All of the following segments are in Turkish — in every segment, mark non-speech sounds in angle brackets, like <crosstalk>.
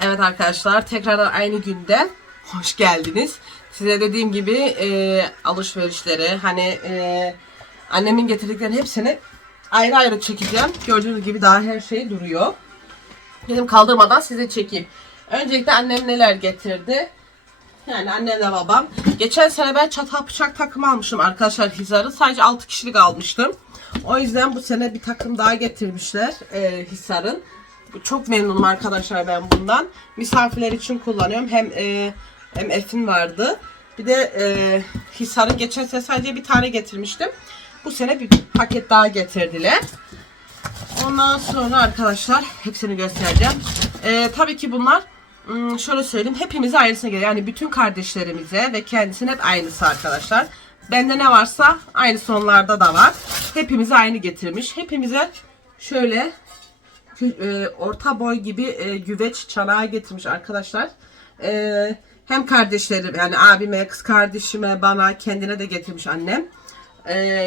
Evet arkadaşlar tekrardan aynı günden hoş geldiniz. Size dediğim gibi e, alışverişleri hani e, annemin getirdiklerinin hepsini ayrı ayrı çekeceğim. Gördüğünüz gibi daha her şey duruyor. Dedim kaldırmadan size çekeyim. Öncelikle annem neler getirdi. Yani annemle babam. Geçen sene ben çatal bıçak takımı almıştım arkadaşlar Hizar'ı. Sadece 6 kişilik almıştım. O yüzden bu sene bir takım daha getirmişler e, Hisar'ın. Çok memnunum arkadaşlar ben bundan. Misafirler için kullanıyorum. Hem e, hem Efin vardı. Bir de e, Hisar'ın geçen sene sadece bir tane getirmiştim. Bu sene bir paket daha getirdiler. Ondan sonra arkadaşlar hepsini göstereceğim. Ee, tabii ki bunlar hmm, şöyle söyleyeyim hepimize aynısına geliyor. Yani bütün kardeşlerimize ve kendisine hep aynısı arkadaşlar. Bende ne varsa aynısı onlarda da var. Hepimize aynı getirmiş. Hepimize şöyle e, orta boy gibi e, güveç çanağı getirmiş arkadaşlar. E, hem kardeşlerim yani abime, kız kardeşime, bana, kendine de getirmiş annem.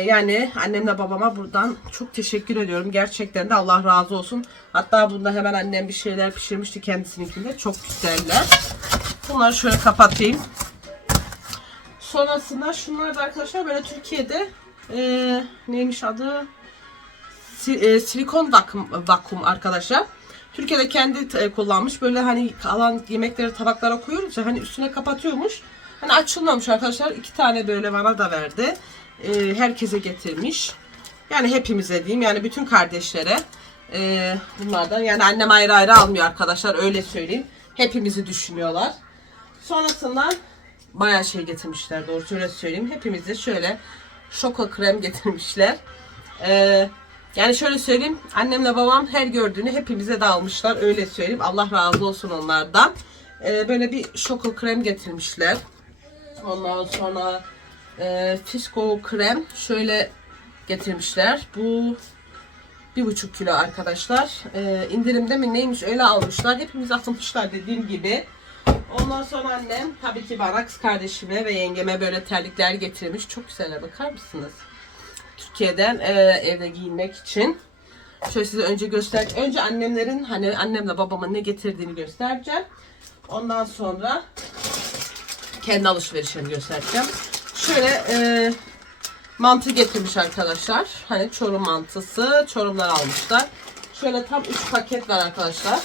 Yani annemle babama buradan çok teşekkür ediyorum. Gerçekten de Allah razı olsun. Hatta bunda hemen annem bir şeyler pişirmişti kendisininkinde. Çok güzeller. Bunları şöyle kapatayım. Sonrasında şunlar da arkadaşlar böyle Türkiye'de ee, neymiş adı? E, silikon vakum, vakum arkadaşlar. Türkiye'de kendi e, kullanmış. Böyle hani kalan yemekleri tabaklara koyuyoruz ya hani üstüne kapatıyormuş. Hani açılmamış arkadaşlar. iki tane böyle bana da verdi. E, herkese getirmiş. Yani hepimize diyeyim. Yani bütün kardeşlere bunlardan. Yani annem ayrı ayrı almıyor arkadaşlar. Öyle söyleyeyim. Hepimizi düşünüyorlar. Sonrasında bayağı şey getirmişler. Doğru öyle söyleyeyim. Hepimize şöyle şoko krem getirmişler. Ee, yani şöyle söyleyeyim. Annemle babam her gördüğünü hepimize de almışlar. Öyle söyleyeyim. Allah razı olsun onlardan. Ee, böyle bir şoko krem getirmişler. Ondan sonra e, Fisco krem şöyle getirmişler. Bu bir buçuk kilo arkadaşlar. Ee, indirimde mi neymiş öyle almışlar. Hepimiz atılmışlar dediğim gibi. Ondan sonra annem tabii ki bana kardeşime ve yengeme böyle terlikler getirmiş. Çok güzeller bakar mısınız? Türkiye'den e, evde giyinmek için. Şöyle size önce göster. Önce annemlerin hani annemle babamın ne getirdiğini göstereceğim. Ondan sonra kendi alışverişimi göstereceğim. Şöyle e, mantı getirmiş arkadaşlar. Hani çorum mantısı. Çorumlar almışlar. Şöyle tam 3 paket var arkadaşlar.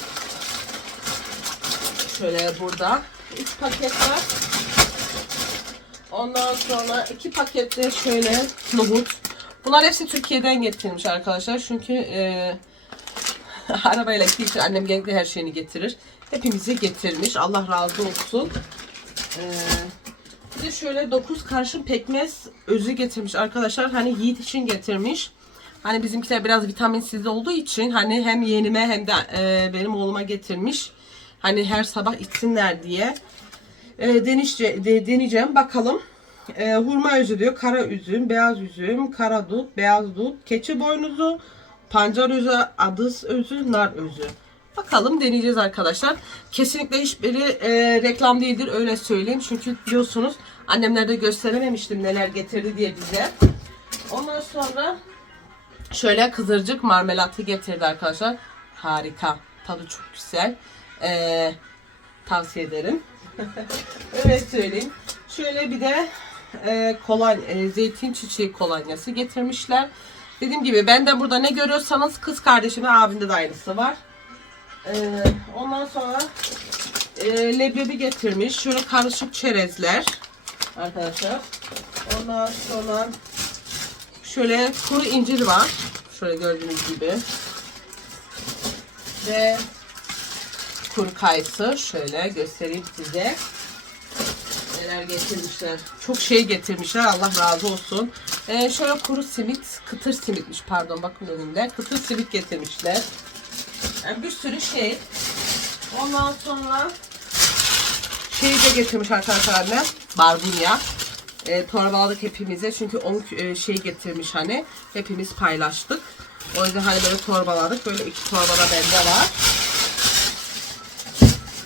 Şöyle burada 3 paket var. Ondan sonra 2 pakette şöyle nohut. Bunlar hepsi Türkiye'den getirilmiş arkadaşlar. Çünkü e, <laughs> arabayla gittiği annem genellikle her şeyini getirir. Hepimize getirmiş. Allah razı olsun. E, bir de şöyle 9 karışım pekmez özü getirmiş arkadaşlar. Hani Yiğit için getirmiş. Hani bizimkiler biraz vitaminsiz olduğu için hani hem yeğenime hem de e, benim oğluma getirmiş. Hani her sabah içsinler diye. E, denişce, de, deneyeceğim bakalım. E, hurma özü diyor. Kara üzüm, beyaz üzüm, kara dut, beyaz dut, keçi boynuzu, pancar özü, adız özü, nar özü. Bakalım deneyeceğiz arkadaşlar. Kesinlikle hiçbiri e, reklam değildir öyle söyleyeyim. Çünkü biliyorsunuz annemlerde gösterememiştim neler getirdi diye bize. Ondan sonra şöyle kızırcık marmelatı getirdi arkadaşlar. Harika. Tadı çok güzel. E, tavsiye ederim. <laughs> öyle söyleyeyim. Şöyle bir de e, kolon, e, zeytin çiçeği kolonyası getirmişler. Dediğim gibi ben de burada ne görüyorsanız kız kardeşimin abimde de aynısı var. E, ondan sonra e, leblebi getirmiş. Şöyle karışık çerezler arkadaşlar. Ondan sonra şöyle kuru incir var. Şöyle gördüğünüz gibi. Ve kuru kayısı. Şöyle göstereyim size neler getirmişler. Çok şey getirmişler. Allah razı olsun. Ee, şöyle kuru simit, kıtır simitmiş pardon bakın önümde. Kıtır simit getirmişler. Yani bir sürü şey. Ondan sonra şeyi de getirmiş arkadaşlar anne. Barbunya. E, torbaladık hepimize çünkü 10 e, şey getirmiş hani. Hepimiz paylaştık. O yüzden hani böyle torbaladık. Böyle iki torba da bende var.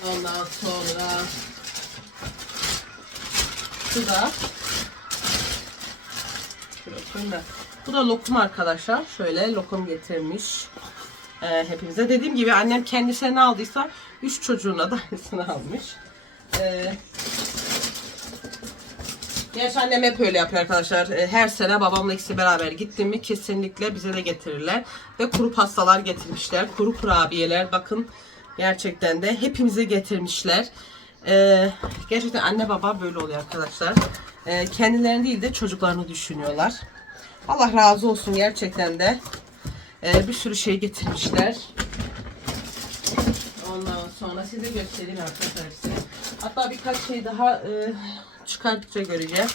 Ondan sonra bu da. Bu da lokum arkadaşlar. Şöyle lokum getirmiş. Ee, hepimize. Dediğim gibi annem kendisine ne aldıysa Üç çocuğuna da aynısını almış. Ee, Gerçi annem hep öyle yapıyor arkadaşlar. Ee, Her sene babamla ikisi beraber gittim mi kesinlikle bize de getirirler. Ve kuru pastalar getirmişler. Kuru kurabiyeler bakın gerçekten de hepimize getirmişler. Ee, gerçekten anne baba böyle oluyor arkadaşlar. Ee, kendilerini değil de çocuklarını düşünüyorlar. Allah razı olsun gerçekten de. Ee, bir sürü şey getirmişler. Ondan sonra size göstereyim arkadaşlar size. Hatta birkaç şey daha e, çıkarttıkça göreceğiz.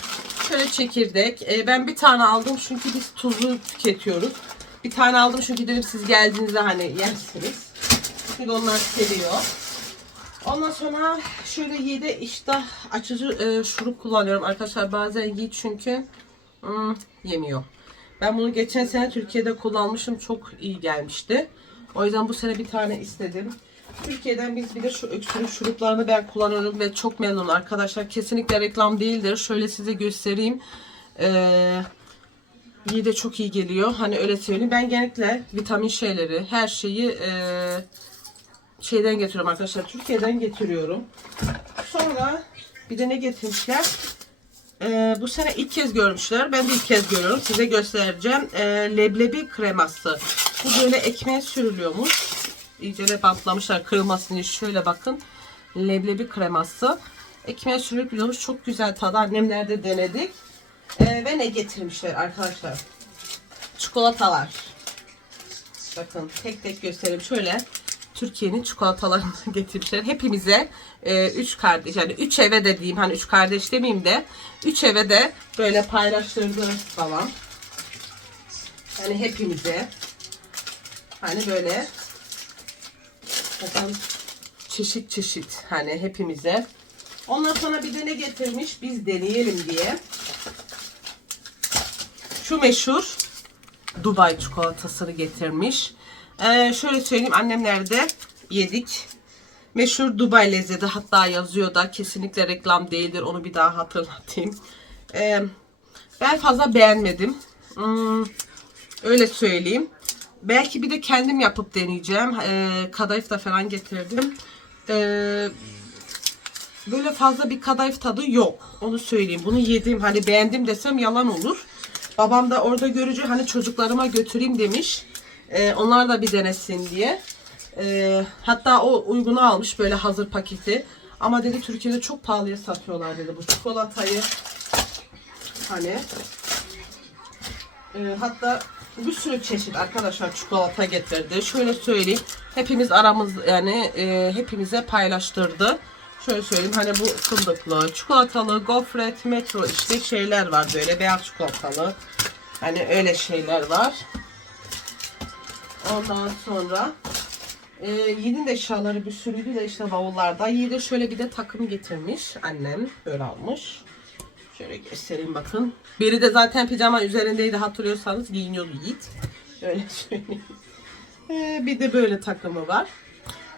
Şöyle çekirdek. E, ben bir tane aldım çünkü biz tuzlu tüketiyoruz. Bir tane aldım çünkü dedim siz geldiğinizde hani yersiniz. Çünkü onlar seviyor. Ondan sonra şöyle yedi iştah açıcı e, şurup kullanıyorum arkadaşlar. Bazen Yiğit çünkü hmm, yemiyor. Ben bunu geçen sene Türkiye'de kullanmışım. Çok iyi gelmişti. O yüzden bu sene bir tane istedim. Türkiye'den biz de şu öksürük şuruplarını ben kullanıyorum ve çok memnunum arkadaşlar. Kesinlikle reklam değildir. Şöyle size göstereyim. Ee, iyi çok iyi geliyor. Hani öyle söyleyeyim. Ben genellikle vitamin şeyleri, her şeyi ee, şeyden getiriyorum arkadaşlar. Türkiye'den getiriyorum. Sonra bir de ne getirmişler? Ee, bu sene ilk kez görmüşler. Ben de ilk kez görüyorum. Size göstereceğim. Ee, leblebi kreması. Bu böyle ekmeğe sürülüyormuş. İyice de bantlamışlar kırılmasın diye. Şöyle bakın. Leblebi kreması. Ekmeğe sürülüp biliyormuş. Çok güzel tadı. Annemler de denedik. Ee, ve ne getirmişler arkadaşlar? Çikolatalar. Bakın tek tek göstereyim. Şöyle Türkiye'nin çikolatalarını <laughs> getirmişler. Hepimize e, üç kardeş yani üç eve de diyeyim hani üç kardeş demeyeyim de üç eve de böyle paylaştırdı falan. Yani hepimize hani böyle bakın çeşit çeşit hani hepimize. Ondan sonra bir de ne getirmiş biz deneyelim diye. Şu meşhur Dubai çikolatasını getirmiş. Ee, şöyle söyleyeyim annemler de yedik. Meşhur Dubai lezzeti hatta yazıyor da kesinlikle reklam değildir. Onu bir daha hatırlatayım. Ee, ben fazla beğenmedim. Hmm, öyle söyleyeyim. Belki bir de kendim yapıp deneyeceğim. Ee, kadayıf da falan getirdim. Ee, böyle fazla bir kadayıf tadı yok. Onu söyleyeyim. Bunu yedim. Hani beğendim desem yalan olur. Babam da orada görücü hani çocuklarıma götüreyim demiş. Ee, onlar da bir denesin diye. Ee, hatta o uygunu almış böyle hazır paketi. Ama dedi Türkiye'de çok pahalıya satıyorlar dedi bu çikolatayı. Hani ee, hatta bir sürü çeşit arkadaşlar çikolata getirdi. Şöyle söyleyeyim. Hepimiz aramız yani e, hepimize paylaştırdı. Şöyle söyleyeyim hani bu fındıklı, çikolatalı, gofret, metro işte şeyler var böyle beyaz çikolatalı. Hani öyle şeyler var. Ondan sonra e, Yiğit'in de eşyaları bir sürüydü de işte bavullarda. Yiğit'e şöyle bir de takım getirmiş annem. Böyle almış. Şöyle göstereyim bakın. Biri de zaten pijama üzerindeydi hatırlıyorsanız giyiniyordu Yiğit. Öyle <laughs> söyleyeyim. E, bir de böyle takımı var.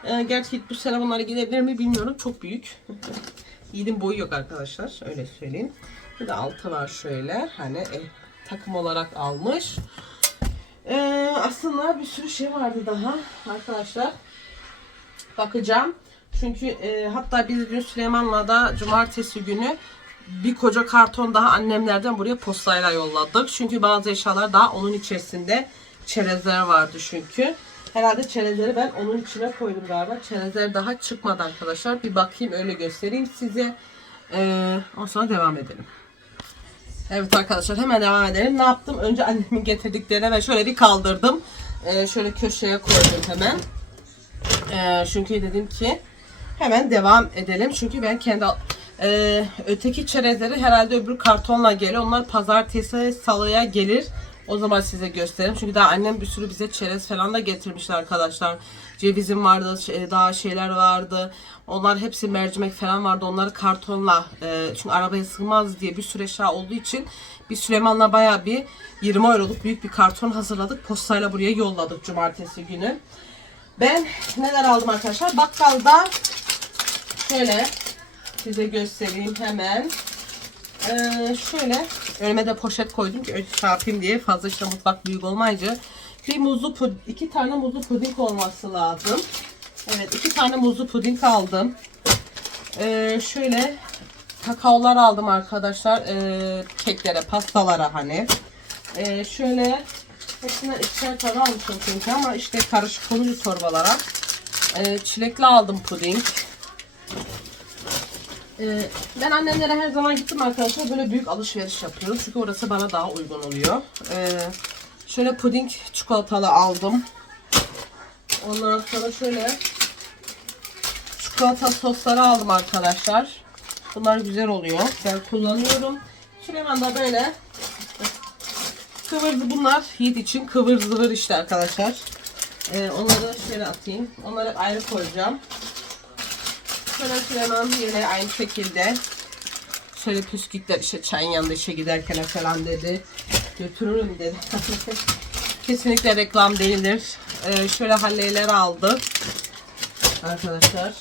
E, gerçi bu sene bunları giyebilir mi bilmiyorum. Çok büyük. <laughs> Yiğit'in boyu yok arkadaşlar. Öyle söyleyeyim. Bir de altı var şöyle. Hani e, takım olarak almış. Ee, aslında bir sürü şey vardı daha arkadaşlar. Bakacağım. Çünkü e, hatta biz dün Süleyman'la da cumartesi günü bir koca karton daha annemlerden buraya postayla yolladık. Çünkü bazı eşyalar daha onun içerisinde çerezler vardı çünkü. Herhalde çerezleri ben onun içine koydum galiba. Çerezler daha çıkmadı arkadaşlar. Bir bakayım öyle göstereyim size. Ee, ondan sonra devam edelim. Evet arkadaşlar hemen devam edelim. Ne yaptım? Önce annemin getirdiklerine ben şöyle bir kaldırdım. Ee, şöyle köşeye koydum hemen. Ee, çünkü dedim ki hemen devam edelim. Çünkü ben kendi ee, öteki çerezleri herhalde öbür kartonla geliyor. Onlar pazartesi salıya gelir. O zaman size gösteririm. Çünkü daha annem bir sürü bize çerez falan da getirmişler arkadaşlar. Cevizim vardı, şey- daha şeyler vardı. Onlar hepsi mercimek falan vardı. Onları kartonla e, çünkü arabaya sığmaz diye bir sürü eşya olduğu için biz Süleyman'la baya bir 20 euroluk büyük bir karton hazırladık. Postayla buraya yolladık cumartesi günü. Ben neler aldım arkadaşlar? Bakkalda şöyle size göstereyim hemen. Ee, şöyle önüme de poşet koydum ki önce şey yapayım diye fazla işte mutfak büyük olmayınca bir muzlu pud iki tane muzlu puding olması lazım. Evet iki tane muzlu puding aldım. Ee, şöyle kakaolar aldım arkadaşlar. Ee, keklere, pastalara hani. Ee, şöyle hepsinden ikişer tane almışım çünkü ama işte karışık konucu torbalara. Ee, çilekli aldım puding. Ee, ben annemlere her zaman gittim arkadaşlar böyle büyük alışveriş yapıyorum. Çünkü orası bana daha uygun oluyor. Ee, şöyle puding çikolatalı aldım. Ondan sonra şöyle çikolata sosları aldım arkadaşlar. Bunlar güzel oluyor. Ben kullanıyorum. Süleyman da böyle kıvır bunlar Yiğit için kıvır zıvır işte arkadaşlar. Ee, onları şöyle atayım. Onları ayrı koyacağım. Şöyle Süleyman yine aynı şekilde şöyle püskükler işte çayın yanında işe giderken falan dedi. Götürürüm dedi. <laughs> Kesinlikle reklam değildir. Ee, şöyle halleyler aldı. Arkadaşlar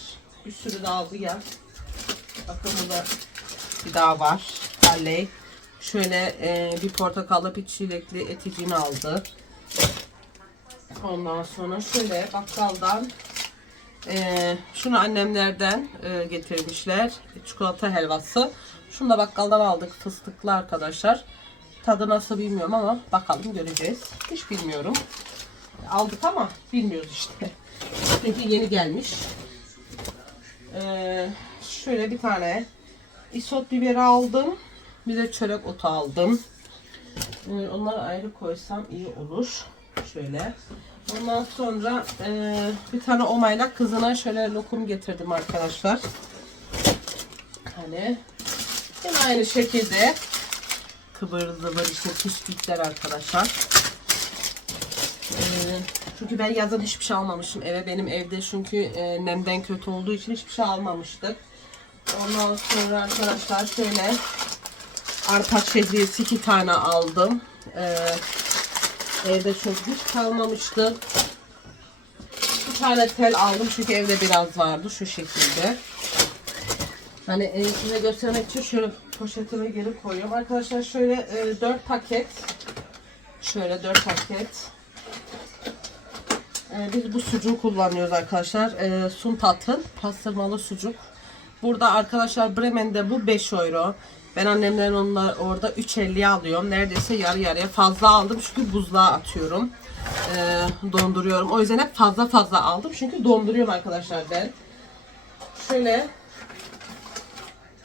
bir sürü de aldı ya. Bakın burada bir daha var. Halley. Şöyle e, bir portakallı bir çilekli eticini aldı. Ondan sonra şöyle bakkaldan e, şunu annemlerden e, getirmişler. Çikolata helvası. Şunu da bakkaldan aldık. Fıstıklı arkadaşlar. Tadı nasıl bilmiyorum ama bakalım göreceğiz. Hiç bilmiyorum. Aldık ama bilmiyoruz işte. <laughs> Çünkü yeni gelmiş. Ee, şöyle bir tane isot biberi aldım. Bir de çörek otu aldım. Ee, onları ayrı koysam iyi olur. Şöyle. Ondan sonra e, bir tane omayla kızına şöyle lokum getirdim arkadaşlar. Hani yine aynı şekilde kıvır zıvır işte püskürtler arkadaşlar. Ee, çünkü ben yazın hiçbir şey almamışım eve. Benim evde çünkü e, nemden kötü olduğu için hiçbir şey almamıştık. Ondan sonra arkadaşlar şöyle arpa şehriyesi iki tane aldım. Ee, evde çok hiç kalmamıştı. Bir tane tel aldım çünkü evde biraz vardı şu şekilde. Hani e, size göstermek için şöyle poşetime geri koyuyorum. Arkadaşlar şöyle e, 4 paket şöyle 4 paket ee, biz bu sucuğu kullanıyoruz arkadaşlar. Ee, Suntat'ın pastırmalı sucuk. Burada arkadaşlar Bremen'de bu 5 euro. Ben annemlerin onlar orada 3.50'ye alıyorum. Neredeyse yarı yarıya fazla aldım çünkü buzluğa atıyorum. Ee, donduruyorum. O yüzden hep fazla fazla aldım çünkü donduruyorum arkadaşlar ben. Şöyle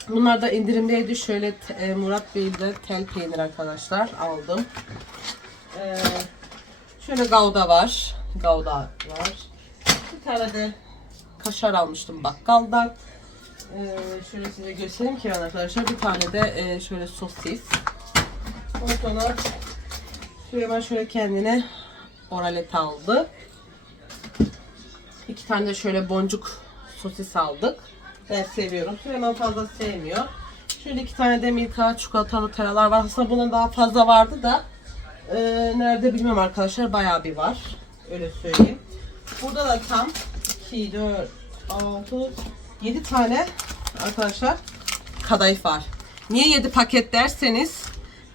Bunlar da indirimdeydi. Şöyle e, Murat Bey'de tel peynir arkadaşlar aldım. Ee, şöyle gavda var. Gavda var. Bir tane de kaşar almıştım bakkaldan. Ee, şöyle size göstereyim ki arkadaşlar. Bir tane de e, şöyle sosis. Ondan sonra Süleyman şöyle kendine oralet aldı. İki tane de şöyle boncuk sosis aldık. Ben seviyorum. Süleyman fazla sevmiyor. Şöyle iki tane de Milka çikolata nutellalar var. Aslında bundan daha fazla vardı da e, nerede bilmiyorum arkadaşlar. Bayağı bir var. Öyle söyleyeyim. Burada da tam 2, 4, 6, 7 tane arkadaşlar kadayıf var. Niye 7 paket derseniz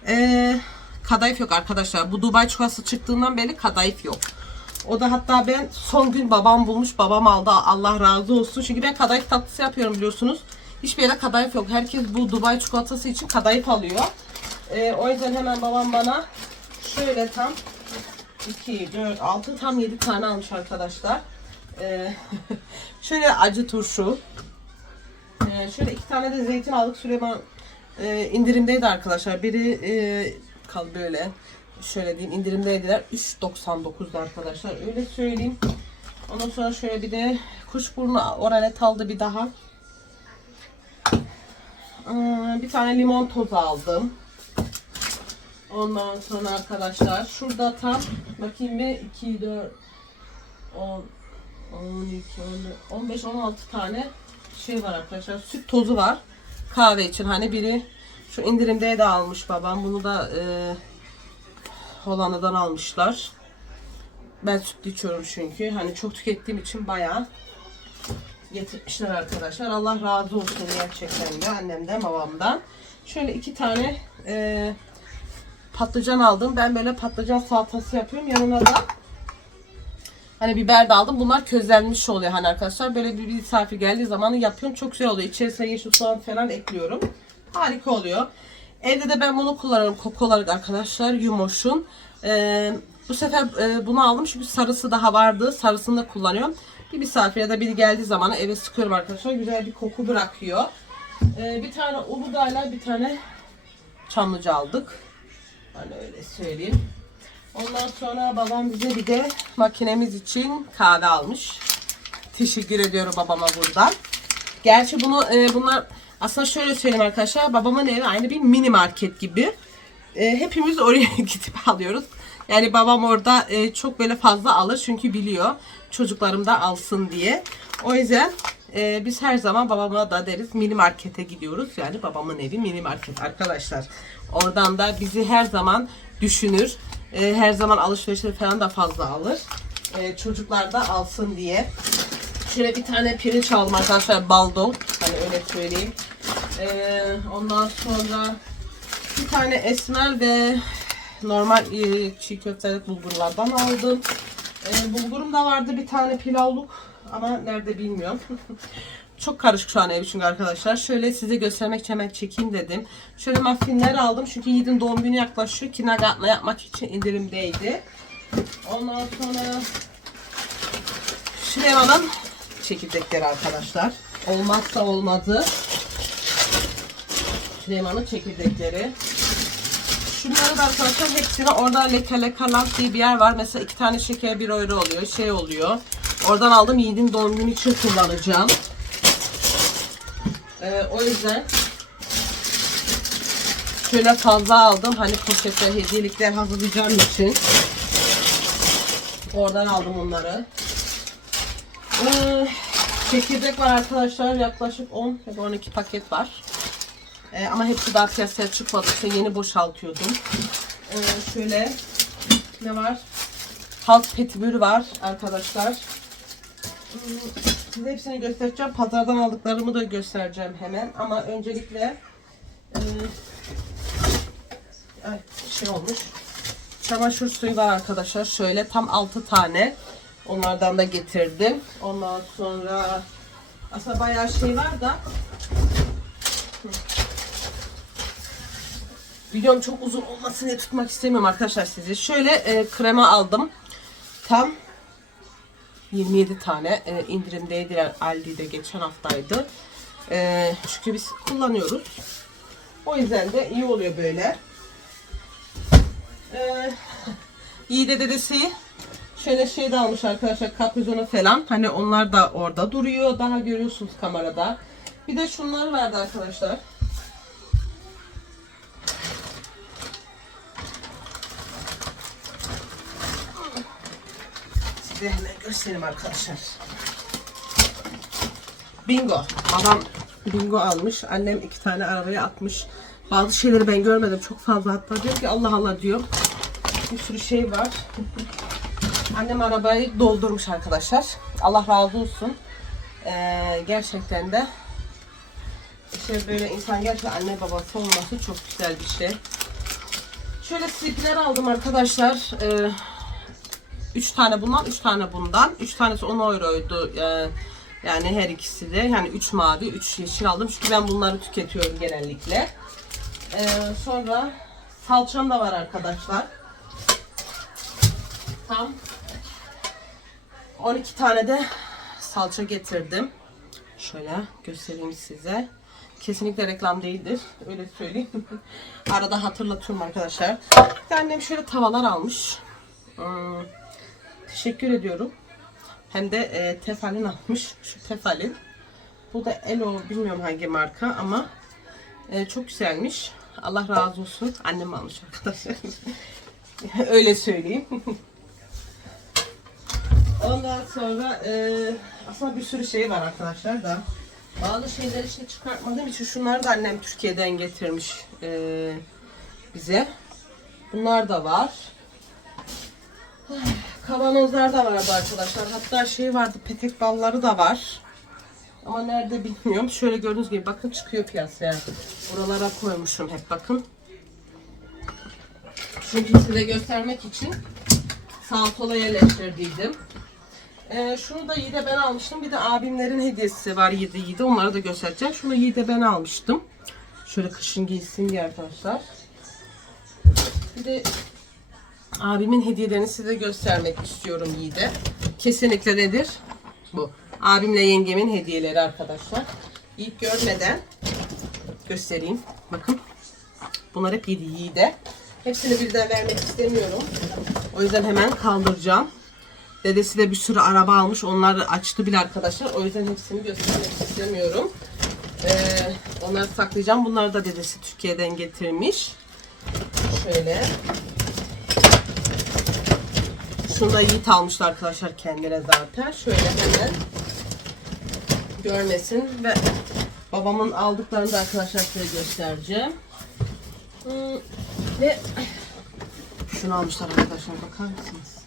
e, kadayıf yok arkadaşlar. Bu Dubai çikolatası çıktığından beri kadayıf yok. O da hatta ben son gün babam bulmuş, babam aldı. Allah razı olsun. Çünkü ben kadayıf tatlısı yapıyorum biliyorsunuz. Hiçbir yere kadayıf yok. Herkes bu Dubai çikolatası için kadayıf alıyor. Ee, o yüzden hemen babam bana şöyle tam 2, 4, 6 tam 7 tane almış arkadaşlar. Ee, <laughs> şöyle acı turşu. Ee, şöyle iki tane de zeytin aldık. Süleyman e, indirimdeydi arkadaşlar. Biri e, kal böyle şöyle diyeyim indirimdeydiler. 3.99'da arkadaşlar. Öyle söyleyeyim. Ondan sonra şöyle bir de kuşburnu oralet aldı bir daha. Bir tane limon tozu aldım. Ondan sonra arkadaşlar şurada tam bakayım bir 2 4 10 12 14 15 16 tane şey var arkadaşlar. Süt tozu var. Kahve için hani biri şu indirimde de almış babam. Bunu da e, Hollanda'dan almışlar. Ben sütlü içiyorum çünkü. Hani çok tükettiğim için bayağı getirmişler arkadaşlar. Allah razı olsun gerçekten de annemden babamdan. Şöyle iki tane e, patlıcan aldım. Ben böyle patlıcan salatası yapıyorum. Yanına da Hani biber de aldım. Bunlar közlenmiş oluyor hani arkadaşlar. Böyle bir misafir geldiği zaman yapıyorum. Çok güzel oluyor. İçerisine yeşil soğan falan ekliyorum. Harika oluyor. Evde de ben bunu kullanıyorum koku olarak arkadaşlar. Yumoş'un. Ee, bu sefer e, bunu aldım çünkü sarısı daha vardı. Sarısını da kullanıyorum. Bir misafir ya da biri geldiği zaman eve sıkıyorum arkadaşlar. Güzel bir koku bırakıyor. Ee, bir tane Uludağ'la bir tane Çamlıca aldık. Hani öyle söyleyeyim. Ondan sonra babam bize bir de makinemiz için kahve almış. Teşekkür ediyorum babama buradan. Gerçi bunu e, bunlar aslında şöyle söyleyeyim arkadaşlar. Babamın evi aynı bir mini market gibi. E, hepimiz oraya <laughs> gidip alıyoruz. Yani babam orada e, çok böyle fazla alır çünkü biliyor çocuklarım da alsın diye. O yüzden e, biz her zaman babama da deriz mini markete gidiyoruz. Yani babamın evi mini market arkadaşlar. Oradan da bizi her zaman düşünür. E, her zaman alışverişleri falan da fazla alır. E, çocuklar da alsın diye. Şöyle bir tane pirinç aldım arkadaşlar baldo. Hani öyle söyleyeyim. Ee, ondan sonra bir tane esmer ve normal e, çiğ köftelik bulgurlardan aldım. Ee, bulgurum da vardı bir tane pilavlık ama nerede bilmiyorum. <laughs> Çok karışık şu an ev çünkü arkadaşlar. Şöyle size göstermek için hemen çekeyim dedim. Şöyle muffinler aldım çünkü Yiğit'in doğum günü yaklaşıyor. Kindergarten'la yapmak için indirimdeydi. Ondan sonra Süleyman'ın çekirdekleri arkadaşlar. Olmazsa olmazı. Süleyman'ın çekirdekleri. Şunları da arkadaşlar hepsini orada leke leke lant diye bir yer var. Mesela iki tane şeker bir euro oluyor. Şey oluyor. Oradan aldım. Yiğit'in doğum günü için kullanacağım. Ee, o yüzden şöyle fazla aldım. Hani poşetler, hediyelikler hazırlayacağım için. Oradan aldım onları. Ee, çekirdek var arkadaşlar. Yaklaşık 10 ya da 12 paket var. Ee, ama hepsi daha piyasaya çıkmadı. İşte yeni boşaltıyordum. Ee, şöyle ne var? Halk petibür var arkadaşlar. Size hepsini göstereceğim. Pazardan aldıklarımı da göstereceğim hemen. Ama öncelikle e, şey olmuş. Çamaşır suyu var arkadaşlar. Şöyle tam 6 tane. Onlardan da getirdim. Ondan sonra aslında bayağı şey var da. Videom çok uzun olmasın diye tutmak istemiyorum arkadaşlar sizi. Şöyle e, krema aldım. Tam 27 tane e, indirimdeydiler Aldi'de geçen haftaydı. E, çünkü biz kullanıyoruz. O yüzden de iyi oluyor böyle. E, <laughs> Yiğide dedesi şöyle şey de almış arkadaşlar kaprizonu falan. Hani onlar da orada duruyor. Daha görüyorsunuz kamerada. Bir de şunlar verdi arkadaşlar. Size hemen göstereyim arkadaşlar. Bingo. Babam bingo almış. Annem iki tane arabaya atmış. Bazı şeyleri ben görmedim. Çok fazla hatta diyor ki Allah Allah diyor. Bir sürü şey var. Annem arabayı doldurmuş arkadaşlar. Allah razı olsun. Ee, gerçekten de işte böyle insan gerçekten anne babası olması çok güzel bir şey. Şöyle slipler aldım arkadaşlar. Ee, 3 tane bundan, 3 tane bundan. 3 tanesi 10 euroydu. Ee, yani her ikisi de. Yani 3 mavi, 3 yeşil aldım. Çünkü ben bunları tüketiyorum genellikle. Ee, sonra salçam da var arkadaşlar. Tam 12 tane de salça getirdim. Şöyle göstereyim size. Kesinlikle reklam değildir. Öyle söyleyeyim. <laughs> Arada hatırlatıyorum arkadaşlar. Annem şöyle tavalar almış. Hmm, teşekkür ediyorum. Hem de e, tefalin almış. Şu tefalin. Bu da Elo bilmiyorum hangi marka ama e, çok güzelmiş. Allah razı olsun. Annem almış arkadaşlar. <laughs> Öyle söyleyeyim. <laughs> Ondan sonra e, aslında bir sürü şey var arkadaşlar da. Bazı şeyleri işte çıkartmadığım için şunları da annem Türkiye'den getirmiş e, bize. Bunlar da var. Kavanozlar da vardı arkadaşlar. Hatta şey vardı petek balları da var. Ama nerede bilmiyorum. Şöyle gördüğünüz gibi bakın çıkıyor piyasaya. Buralara koymuşum hep bakın. Çünkü size göstermek için sağa sola yerleştirdiydim. Ee, şunu da Yiğit'e ben almıştım. Bir de abimlerin hediyesi var Yiğit'e Yiğit'e. Onları da göstereceğim. Şunu Yiğit'e ben almıştım. Şöyle kışın giysin diye arkadaşlar. Bir de abimin hediyelerini size göstermek istiyorum Yiğit'e. Kesinlikle nedir? Bu. Abimle yengemin hediyeleri arkadaşlar. İlk görmeden göstereyim. Bakın. Bunlar hep yedi Yiğit'e. Hepsini birden vermek istemiyorum. O yüzden hemen kaldıracağım. Dedesi de bir sürü araba almış. Onları açtı bile arkadaşlar. O yüzden hepsini göstermek istemiyorum. Ee, onları saklayacağım. Bunları da dedesi Türkiye'den getirmiş. Şöyle. Şunu da Yiğit almıştı arkadaşlar kendine zaten. Şöyle hemen görmesin ve babamın aldıklarını da arkadaşlar size göstereceğim. Hmm, ve şunu almışlar arkadaşlar bakar mısınız?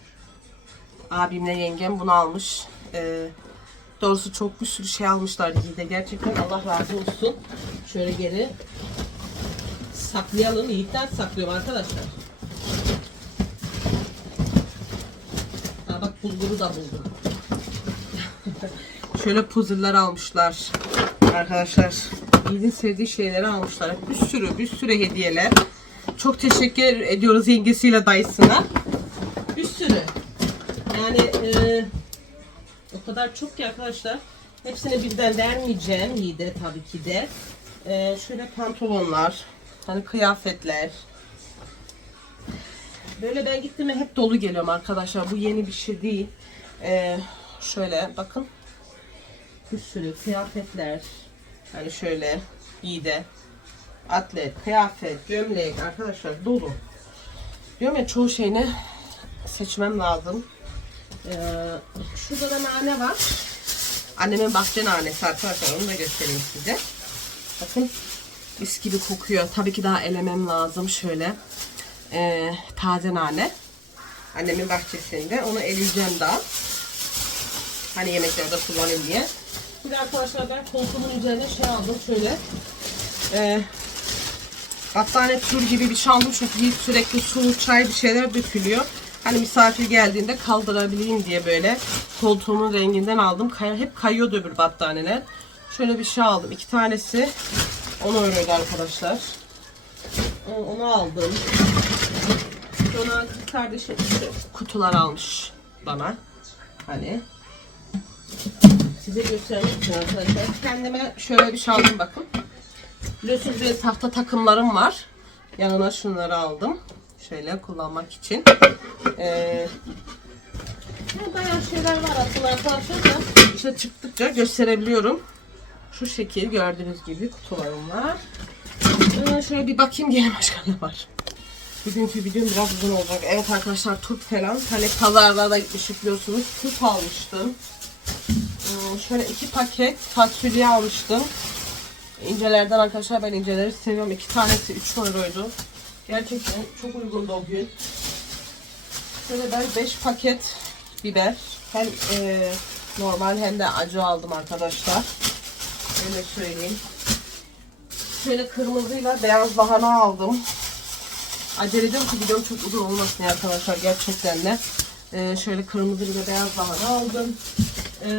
Abimle yengem bunu almış. Ee, doğrusu çok bir sürü şey almışlar Yiğit'e. Gerçekten Allah razı olsun. Şöyle geri saklayalım. Yiğit'ten saklıyorum arkadaşlar. Bulguru da buldum. <laughs> Şöyle puzzle'lar almışlar. Arkadaşlar Yiğit'in sevdiği şeyleri almışlar. Bir sürü bir sürü hediyeler. Çok teşekkür ediyoruz yengesiyle dayısına. Bir sürü. Yani e, o kadar çok ki arkadaşlar. Hepsini birden vermeyeceğim Yiğit'e tabii ki de. E, şöyle pantolonlar, hani kıyafetler. Böyle ben gittim mi hep dolu geliyorum arkadaşlar. Bu yeni bir şey değil. E, şöyle bakın. Bir sürü kıyafetler. Hani şöyle Yiğit'e. Atlet, kıyafet, gömlek arkadaşlar dolu. Diyorum ya çoğu şeyini seçmem lazım. Ee, şurada da nane var. Annemin bahçe nanesi arkadaşlar onu da göstereyim size. Bakın mis gibi kokuyor. Tabii ki daha elemem lazım şöyle. Ee, taze nane. Annemin bahçesinde. Onu eleyeceğim daha. Hani yemeklerde kullanayım diye. De arkadaşlar ben koltuğumun üzerine şey aldım şöyle. Ee, battaniye tur gibi bir şey çünkü sürekli su, çay bir şeyler dökülüyor. Hani misafir geldiğinde kaldırabileyim diye böyle koltuğumun renginden aldım. Kay hep kayıyordu öbür battaniyeler. Şöyle bir şey aldım. İki tanesi 10 euroydu arkadaşlar. Onu aldım. Kız kardeşim şu kutular almış bana. Hani size göstermek için arkadaşlar. Kendime şöyle bir şey aldım bakın. Biliyorsunuz böyle tahta takımlarım var. Yanına şunları aldım. Şöyle kullanmak için. Ee, yani bayağı şeyler var aslında arkadaşlar da işte çıktıkça gösterebiliyorum. Şu şekil gördüğünüz gibi kutularım var. Ee, şöyle bir bakayım gene başka ne var. Bugünkü videom biraz uzun olacak. Evet arkadaşlar turp falan. Hani pazarlarda gitmiştik biliyorsunuz. Turp almıştım. Ee, şöyle iki paket fasulye almıştım. İncelerden arkadaşlar ben inceleri seviyorum. İki tanesi 3 euroydu. Gerçekten çok uygundu o gün. Şöyle ben 5 paket biber. Hem e, normal hem de acı aldım arkadaşlar. Öyle söyleyeyim. Şöyle kırmızıyla beyaz lahana aldım. Acele ediyorum ki videom çok uzun olmasın arkadaşlar gerçekten de. E, şöyle kırmızı bir beyaz lahana aldım. E,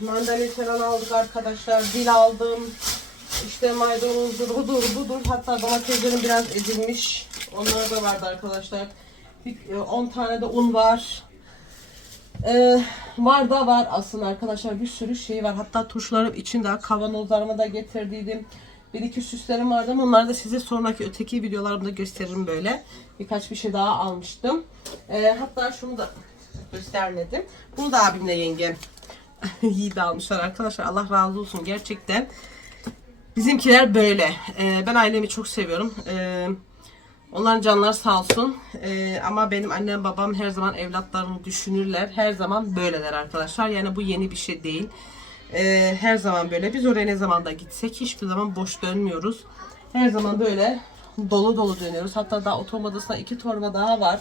mandalina falan aldık arkadaşlar. Dil aldım. İşte maydanozdur, budur, budur. Hatta domateslerim biraz ezilmiş. Onlar da vardı arkadaşlar. Bir- e, 10 tane de un var. Ee, var da var aslında arkadaşlar bir sürü şey var. Hatta turşularım içinde kavanozlarımı da getirdiydim. Bir iki süslerim vardı ama onları da size sonraki öteki videolarımda gösteririm böyle. Birkaç bir şey daha almıştım. Ee, hatta şunu da göstermedim. Bunu da abimle yengem <laughs> iyi almışlar arkadaşlar. Allah razı olsun gerçekten. Bizimkiler böyle. Ee, ben ailemi çok seviyorum. Ee, onların canları sağ olsun. Ee, ama benim annem babam her zaman evlatlarını düşünürler. Her zaman böyleler arkadaşlar. Yani bu yeni bir şey değil. Ee, her zaman böyle. Biz oraya ne zaman da gitsek hiçbir zaman boş dönmüyoruz. Her zaman böyle dolu dolu dönüyoruz. Hatta daha oturma odasında iki torba daha var.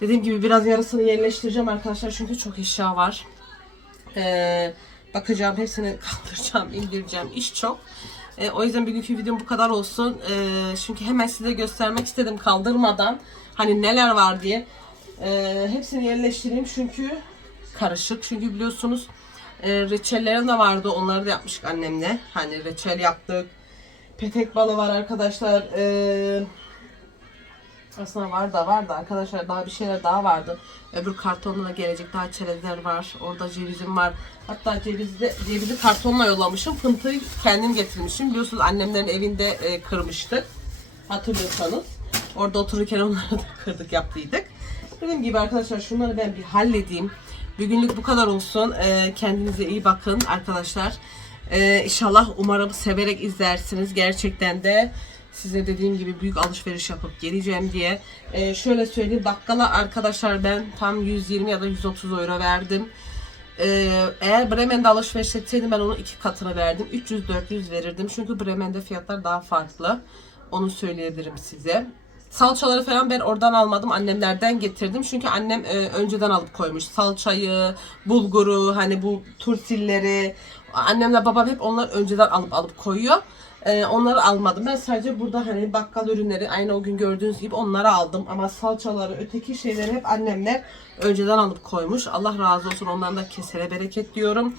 Dediğim gibi biraz yarısını yerleştireceğim arkadaşlar. Çünkü çok eşya var. Ee, bakacağım hepsini <laughs> kaldıracağım, indireceğim. İş çok. Ee, o yüzden bugünkü videom bu kadar olsun. Ee, çünkü hemen size göstermek istedim kaldırmadan. Hani neler var diye. Ee, hepsini yerleştireyim çünkü karışık. Çünkü biliyorsunuz e, reçellerim de vardı. Onları da yapmıştık annemle. Hani reçel yaptık. Petek balı var arkadaşlar. E, aslında var da var da arkadaşlar daha bir şeyler daha vardı. Öbür kartonda da gelecek daha çerezler var. Orada cevizim var. Hatta cevizi, cevizi kartonla yollamışım. Fındığı kendim getirmişim. Biliyorsunuz annemlerin evinde e, kırmıştık. Hatırlıyorsanız. Orada otururken onları da kırdık yaptıydık. Dediğim gibi arkadaşlar şunları ben bir halledeyim. Bugünlük bu kadar olsun. E, kendinize iyi bakın arkadaşlar. E, inşallah umarım severek izlersiniz. Gerçekten de size dediğim gibi büyük alışveriş yapıp geleceğim diye. E, şöyle söyleyeyim bakkala arkadaşlar ben tam 120 ya da 130 euro verdim. Ee, eğer Bremen'de alışveriş etseydim ben onu iki katına verdim. 300-400 verirdim. Çünkü Bremen'de fiyatlar daha farklı. Onu söyleyebilirim size. Salçaları falan ben oradan almadım. Annemlerden getirdim. Çünkü annem e, önceden alıp koymuş. Salçayı, bulguru, hani bu tursilleri. Annemle babam hep onlar önceden alıp alıp koyuyor. Ee, onları almadım. Ben sadece burada hani bakkal ürünleri aynı o gün gördüğünüz gibi onları aldım. Ama salçaları, öteki şeyleri hep annemler önceden alıp koymuş. Allah razı olsun ondan da kesere bereket diyorum.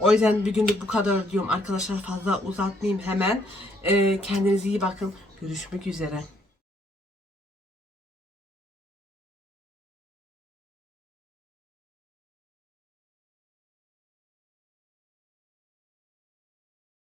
O yüzden bir günlük bu kadar diyorum. Arkadaşlar fazla uzatmayayım hemen. Ee, kendinize iyi bakın. Görüşmek üzere.